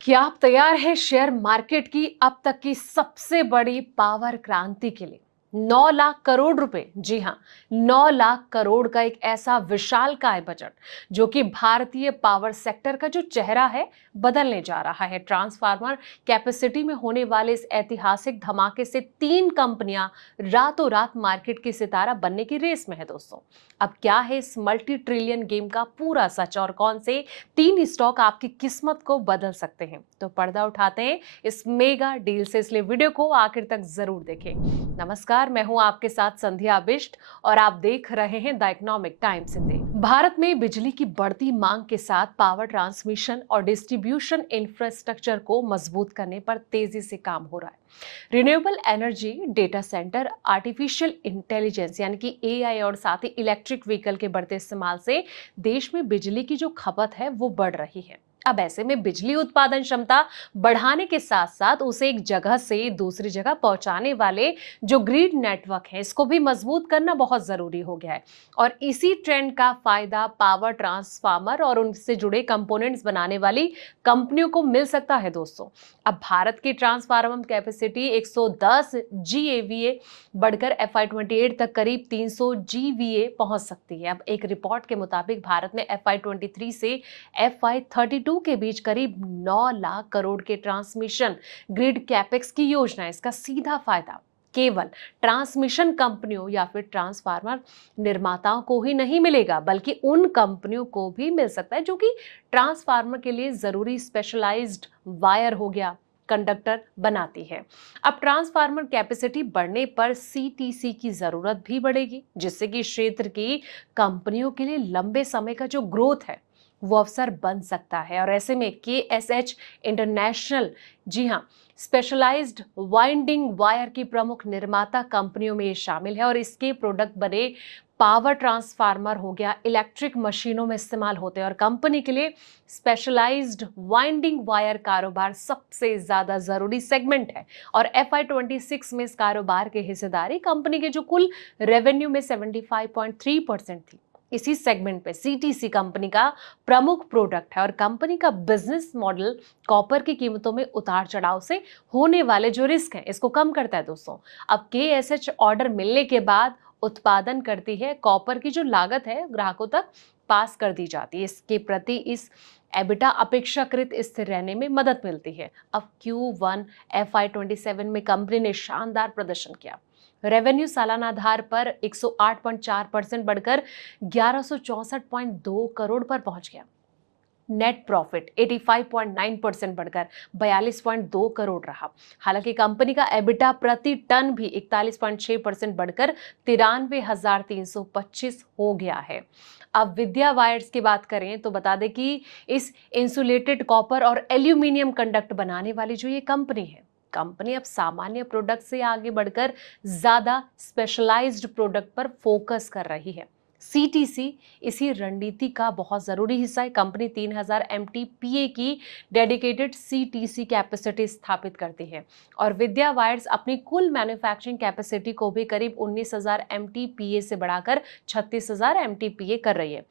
क्या आप तैयार हैं शेयर मार्केट की अब तक की सबसे बड़ी पावर क्रांति के लिए? 9 लाख करोड़ रुपए, जी हाँ, 9 लाख करोड़ का एक ऐसा विशालकाय बजट जो कि भारतीय पावर सेक्टर का जो चेहरा है बदलने जा रहा है। ट्रांसफार्मर कैपेसिटी में होने वाले इस ऐतिहासिक धमाके से तीन कंपनियां रातों रात मार्केट की सितारा बनने की रेस में है दोस्तों। अब क्या है इस मल्टी ट्रिलियन गेम का पूरा सच और कौन से तीन स्टॉक आपकी किस्मत को बदल सकते हैं? तो पर्दा उठाते हैं इस मेगा डील से, इसलिए वीडियो को आखिर तक जरूर देखें। नमस्कार, मैं हूं आपके साथ संध्या बिष्ट और आप देख रहे हैं the economic times Hindi. Bharat में बिजली की बढ़ती मांग के साथ पावर ट्रांसमिशन और डिस्ट्रीब्यूशन इंफ्रास्ट्रक्चर को मजबूत करने पर तेजी से काम हो रहा है। Renewable energy, data centre, artificial intelligence यानी कि एआई और साथ ही इलेक्ट्रिक व्हीकल के बढ़ते इस्तेमाल से देश में बिजली की जो खपत है वो बढ़ रही है। अब ऐसे में बिजली उत्पादन क्षमता बढ़ाने के साथ साथ उसे एक जगह से दूसरी जगह पहुंचाने वाले जो ग्रिड नेटवर्क है इसको भी मजबूत करना बहुत जरूरी हो गया है। और इसी ट्रेंड का फायदा पावर ट्रांसफार्मर और उनसे जुड़े कंपोनेंट्स बनाने वाली कंपनियों को मिल सकता है दोस्तों। अब भारत की ट्रांसफार्मर कैपेसिटी 110 जीएवीए बढ़कर FY28 तक करीब 300 जीवीए पहुंच सकती है। अब एक रिपोर्ट के मुताबिक भारत में FY23 से FY32 के बीच करीब 9 लाख करोड़ के ट्रांसमिशन ग्रिड कैपेक्स की योजना है। इसका सीधा फायदा केवल ट्रांसमिशन कंपनियों या फिर ट्रांसफार्मर निर्माताओं को ही नहीं मिलेगा, बल्कि उन कंपनियों को भी मिल सकता है जो कि ट्रांसफार्मर के लिए जरूरी स्पेशलाइज्ड वायर हो गया, कंडक्टर बनाती है। अब ट्रांसफार्मर कैपेसिटी बढ़ने पर सीटीसी की जरूरत भी बढ़ेगी, जिससे कि क्षेत्र की कंपनियों के लिए लंबे समय का जो ग्रोथ है वो अवसर बन सकता है। और ऐसे में KSH इंटरनेशनल, जी हाँ, स्पेशलाइज्ड वाइंडिंग वायर की प्रमुख निर्माता कंपनियों में ये शामिल है और इसके प्रोडक्ट बने पावर ट्रांसफार्मर हो गया, इलेक्ट्रिक मशीनों में इस्तेमाल होते हैं और कंपनी के लिए स्पेशलाइज्ड वाइंडिंग वायर कारोबार सबसे ज्यादा जरूरी सेगमेंट है। और FY26 में इस कारोबार की हिस्सेदारी कंपनी के जो कुल रेवेन्यू में 75.3% थी। इसी सेगमेंट पे सीटीसी कंपनी का प्रमुख प्रोडक्ट है और कंपनी का बिजनेस मॉडल कॉपर की कीमतों में उतार चढ़ाव से होने वाले जो रिस्क है इसको कम करता है दोस्तों। अब KSH ऑर्डर मिलने के बाद उत्पादन करती है, कॉपर की जो लागत है ग्राहकों तक पास कर दी जाती है। इसके प्रति इस एबिटा अपेक्षाकृत स्थिर रहने में मदद मिलती है। अब Q1 FY27 में कंपनी ने शानदार प्रदर्शन किया। रेवेन्यू सालाना आधार पर 108.4% बढ़कर 1164.2 करोड़ पर पहुंच गया। नेट प्रॉफिट 85.9% बढ़कर 42.2 करोड़ रहा। हालांकि कंपनी का एबिटा प्रति टन भी 41.6% बढ़कर 93,325 हो गया है। अब विद्या वायर्स की बात करें तो बता दें कि इस इंसुलेटेड कॉपर और एल्यूमिनियम कंडक्ट बनाने वाली जो ये कंपनी है, कंपनी अब सामान्य प्रोडक्ट से आगे बढ़कर ज्यादा स्पेशलाइज्ड प्रोडक्ट पर फोकस कर रही है। सीटीसी इसी रणनीति का बहुत जरूरी हिस्सा है। कंपनी 3000 MTPA की डेडिकेटेड सीटीसी कैपेसिटी स्थापित करती है और विद्या वायर्स अपनी कुल मैन्युफैक्चरिंग कैपेसिटी को भी करीब 19,000 MTPA से बढ़ाकर 36,000 MTPA कर रही है।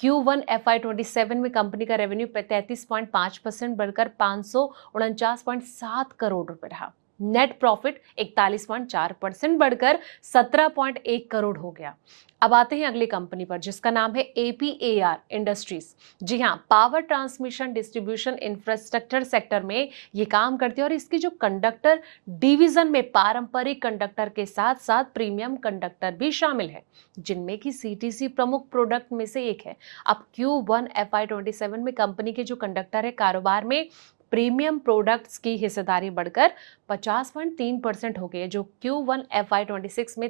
Q1 FY27 में कंपनी का रेवेन्यू 33.5% बढ़कर 549.7 करोड़ रुपए रहा। नेट प्रॉफिट 41.4% बढ़कर 17.1 करोड़ हो गया। अब आते हैं अगली कंपनी पर जिसका नाम है APAR इंडस्ट्रीज। जी हाँ, power transmission distribution infrastructure sector में ये काम करती है और इसकी जो कंडक्टर डिवीजन में पारंपरिक कंडक्टर के साथ साथ प्रीमियम कंडक्टर भी शामिल है, जिनमें की सीटीसी प्रमुख प्रोडक्ट में से एक है। अब Q1 FY27 में कंपनी के जो कंडक्टर है कारोबार में प्रीमियम प्रोडक्ट्स की हिस्सेदारी बढ़कर 50.3% हो गई है, जो Q1 FY26 में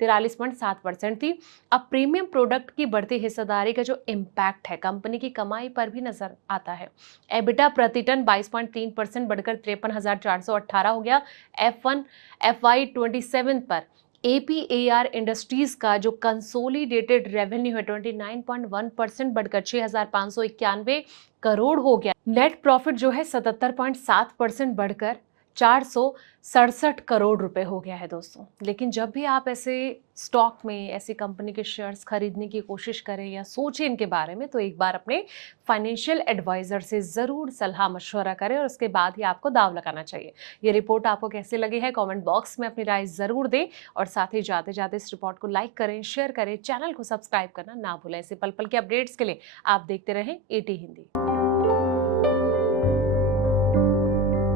43.7% थी। अब प्रीमियम प्रोडक्ट की बढ़ती हिस्सेदारी का जो इम्पैक्ट है कंपनी की कमाई पर भी नजर आता है। एबिटा प्रति टन 22.3% बढ़कर 53,418 हो गया। F1 FY27 पर APAR इंडस्ट्रीज का जो कंसोलिडेटेड रेवेन्यू है 29.1% बढ़कर 6,591 करोड़ हो गया। नेट प्रॉफिट जो है 77.7% बढ़कर 467 करोड़ रुपए हो गया है दोस्तों। लेकिन जब भी आप ऐसे स्टॉक में ऐसी कंपनी के शेयर्स खरीदने की कोशिश करें या सोचें इनके बारे में, तो एक बार अपने फाइनेंशियल एडवाइजर से ज़रूर सलाह मशवरा करें और उसके बाद ही आपको दाव लगाना चाहिए। ये रिपोर्ट आपको कैसी लगी है, कमेंट बॉक्स में अपनी राय ज़रूर दें और साथ ही जाते-जाते इस रिपोर्ट को लाइक करें, शेयर करें, चैनल को सब्सक्राइब करना ना भूलें। ऐसे पल-पल के अपडेट्स के लिए आप देखते रहें एटी हिंदी।